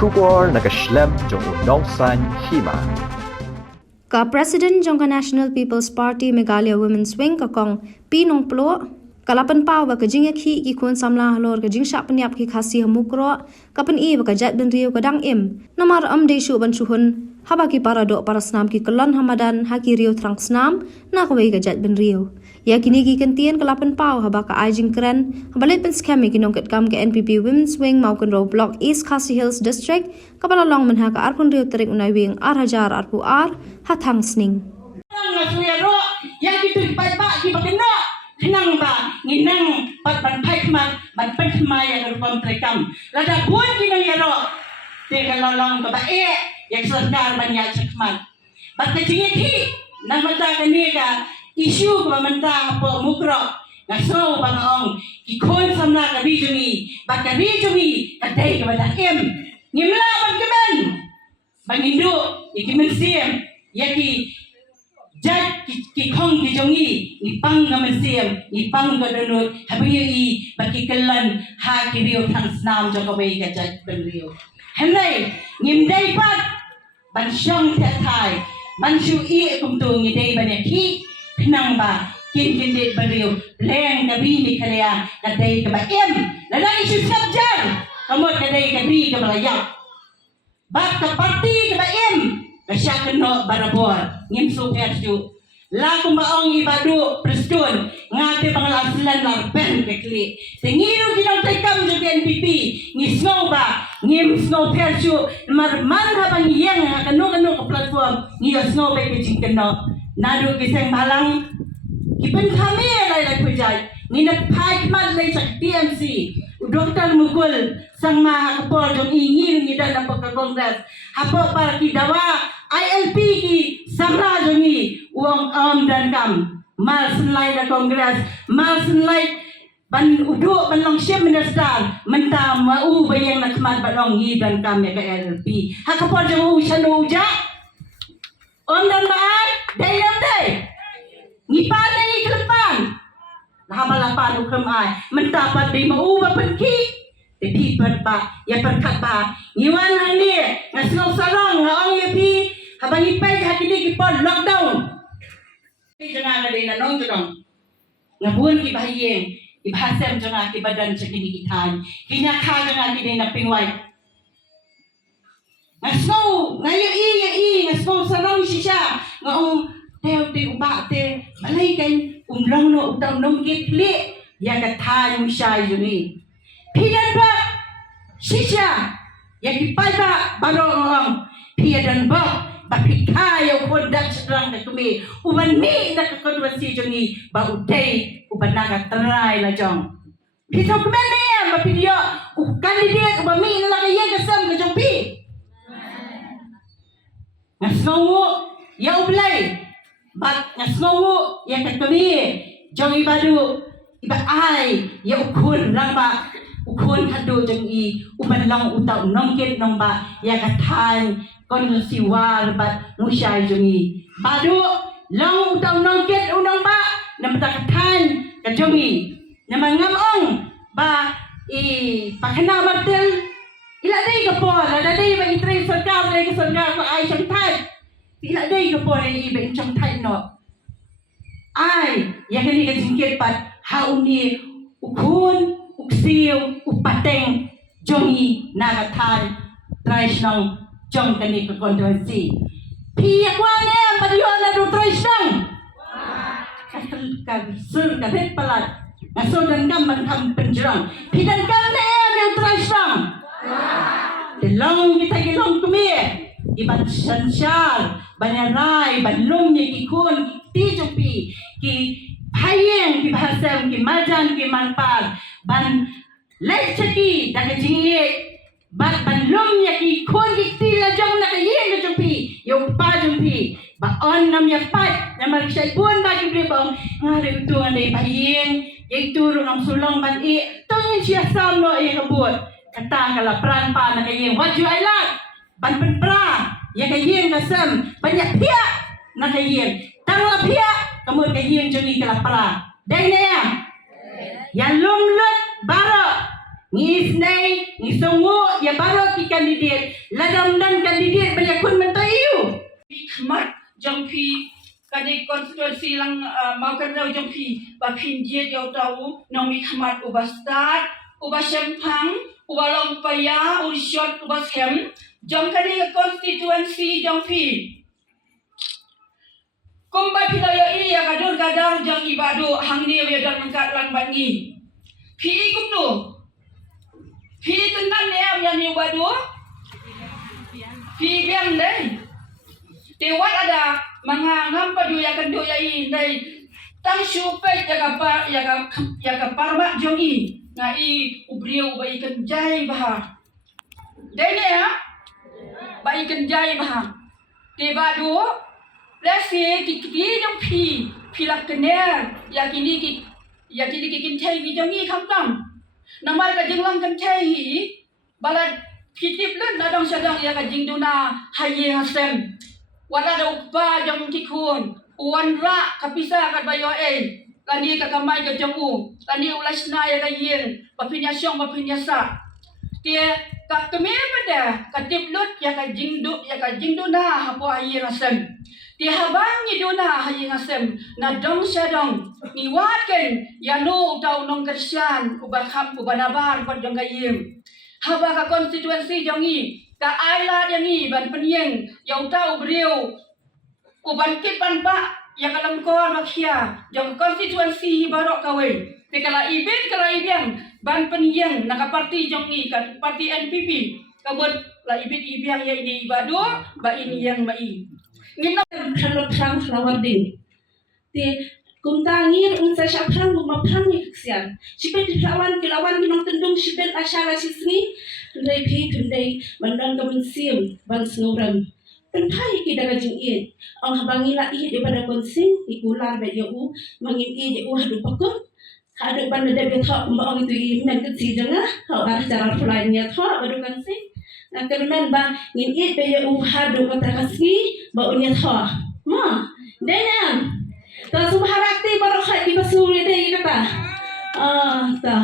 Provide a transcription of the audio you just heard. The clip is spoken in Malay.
Shubor nakaslem jong udongsan hima. Ka President jong ka National People's Party Meghalaya Women's Wing ka kong pinong plo kalapan pa wa ka jingyak hi ki kun samla halor ka jing sha panyap ki khasi hamukro kapan I wa ka jat ben riu ka dang im namar de shu ban chuhun haba ki para do para snam ki kelon hamadan ha ki riu trang snam na ka wei ka jat ben riu ya kini ki kentien kalapan pa haba ka ajing kren habalit pen scam ki nong ket kam ke NPP Women's Wing mau kan ro block East Khasi Hills District kapala long man ha ka arpun riu terik unai wing hajar arpu hathang sning ya gitu baik-baik di bagenda kenang ba nginang pat ban pai kman ban pen kma yang rupam trekam lada buan kinang yaro te kalolong ba yang sarkar banyak cekman bat kecing ki nan mata kani ka isu ba manta apa mukro ngaso bangong ki kon samna ka bijumi bat ka bijumi ka dai ka bada ngimla ban kemen bangindu ikimen siem yaki jat ki khong ki jongi ni pang ga mesiem ni pang ga donut habiye I baki kelan ha ki rio thang snam jo ka wei ga jat ben rio henai ngim dai pat ban shong ta thai ban shu I kum tu ngi dai ban ki nang ba kin de ban rio leng ga bi ni khalea ga dai ka ba la la isu sab jar kamot ga dai ga bi ga ba ya ba ka parti ga ba kasya keno barabor ngim super ju la kumbaong ibadu prestun ngate pangalaslan larpen kekli sengiru kinang tekam jo NPP ni snow ba ngim snow perju mar ha bang yang kanu ke platform ni snow ba kecing keno nadu kiseng malang kipen kami lai pujai ni nak pai mat lai sak TMC Dr. Mukul sang maha kapol jong ingin ni dan apa ke kongres apa para ki dawa ILP ki samra jongi uang dan kam mal senlai da kongres mal senlai ban uduk ban long syem minister menta mau bayang nak mat balong hi dan kam ya ke ILP ha kapol jong shanu ja dan mai dai ni pa ni kelepan Hamalapan ukram ay mendapat di mau berpergi tapi berba ya berkat ba ngiwan hani ngasno sarong ngaong ya pi habang ipay hati di kipon lockdown pi jangan ada na nong jong ngabun ki bahayeng ibhasem jangan ki badan sakini kitan kinya kha jangan ki na pingwai ngasno ngayo I ngasno sarong shisha ngaong teo te uba te malay kay umlong no utang nom gitli ya ka tayong siya yun pidan ba sisya ya kipay ba barong pidan ba bapikayo kondak serang na kumi uban mi na kakonwasi yun ba uday uban nakatry na jong pito kumende ya mapidyo kandidat uban mi na lakayan kasam ka jong pi ngasnongo ya ublay bat ngasnongo ya kami jong ibadu iba ay ya ukun lang ba ukun kado jong I uban lang utaw nongket nong ba ya katan kon siwar bat musay jong I badu lang utaw nongket unong ba namta katan ka jong I na mangamong ba pakana martel ila day ka po la day ba itre sarkar day ka sarkar ko ay siyang tay ila day ka po ay iba siyang tay no ay ya kani ka jingkit pat hauni ukun uksiw upateng jongi nagatan trash ng jong kani ka kontroversi piya kwa ne padiyon na do trash ng ka sur ka ret palat ngasodan kam man kam penjrang pidan kam ne yung trash ng Telong kita gilong kumi iban sansyal banyaray banlong ni kikun tijupi ki hayeng ki bahasam ki majan ki manpal ban lechaki daga jingi ban banlong ni kikun ki tila jong nakayeng jupi yung pa jupi ba on nam ya pat na magsay buwan ba ki bang ngari utungan day bahiyeng yung turong ang sulong ban tungin siya samno kabut kata kalau peran pa na kayeng waju ay lang ban pra ya kayeng kasam banyak pia na kayeng tangla pia kamu kayeng jongi kala pra dai na yan lumlut baro Ngisnay, ngisungo, ya baru ki kandidat. Ladang dan kandidat banyak kun mentayu. Khmat jongpi kadi konstitusi lang mau kenal jongpi bapin dia dia tahu nomi khmat ubastat, ubasempang, ubalong paya, usyot ubashem. Jong kadi konstitusi jongpi. Kumba pilaya ini ya kadur kadar jong ibadu hangni ya dan mengkat lang bangi. Pi kumno. Pi tenan ya yang ibadu. Pi biang deh. Tewat ada mangangam padu ya kendo ya ini tang supay ya parma jongi ngai ubriu bai kenjai bah. Dene ya. Bai kenjai bah. Tebadu lesi kiki jong pi lak kener ya kini kin thai vi jongi khamtam. Namar ka jinglang kan thai hi balad kitip len nadang sadang ya ka jingduna haye hasem. Wala da upa jong tikun uwanra kapisa kat bayo kani ka kamay ka jamu kani ulas na ya kayin papinya syong papinya sa tie ka keme pada katiplut ya ka jingdu na hapo ayi rasem tie habang iduna hayi rasem na dong sadong ni watken ya no tau nong kersian ubakam ubanabar pat jong kayim haba ka konstituensi jongi ka aila yangi ban penyeng yang tahu beliau uban kipan pak yang kalam kor makia jong konstituensi barok kawai te kala ibeng ban penyeng naka parti jongi ka parti NPP kabut la ibeng ya ini ibadu ba ini yang mai ngina khalot sang flawarding te kumtangir unsa syaphan bumaphan ni ksian sipet lawan kilawan kinong tendung sipet asyara sisni tundai phi tundai bandang kemensiam bang snoram tentai ki daga jingin ang habangi la i daripada konsing ikular ba eu mangin i eu hadu pakut hadu banda de betha mbang itu i men ketsi janga ha ba cara fulainya tha baru konsing na kermen ba ngin i be eu hadu kata kasni ba unya tha ma denam ta subharakti baru khai di basuri de kata ta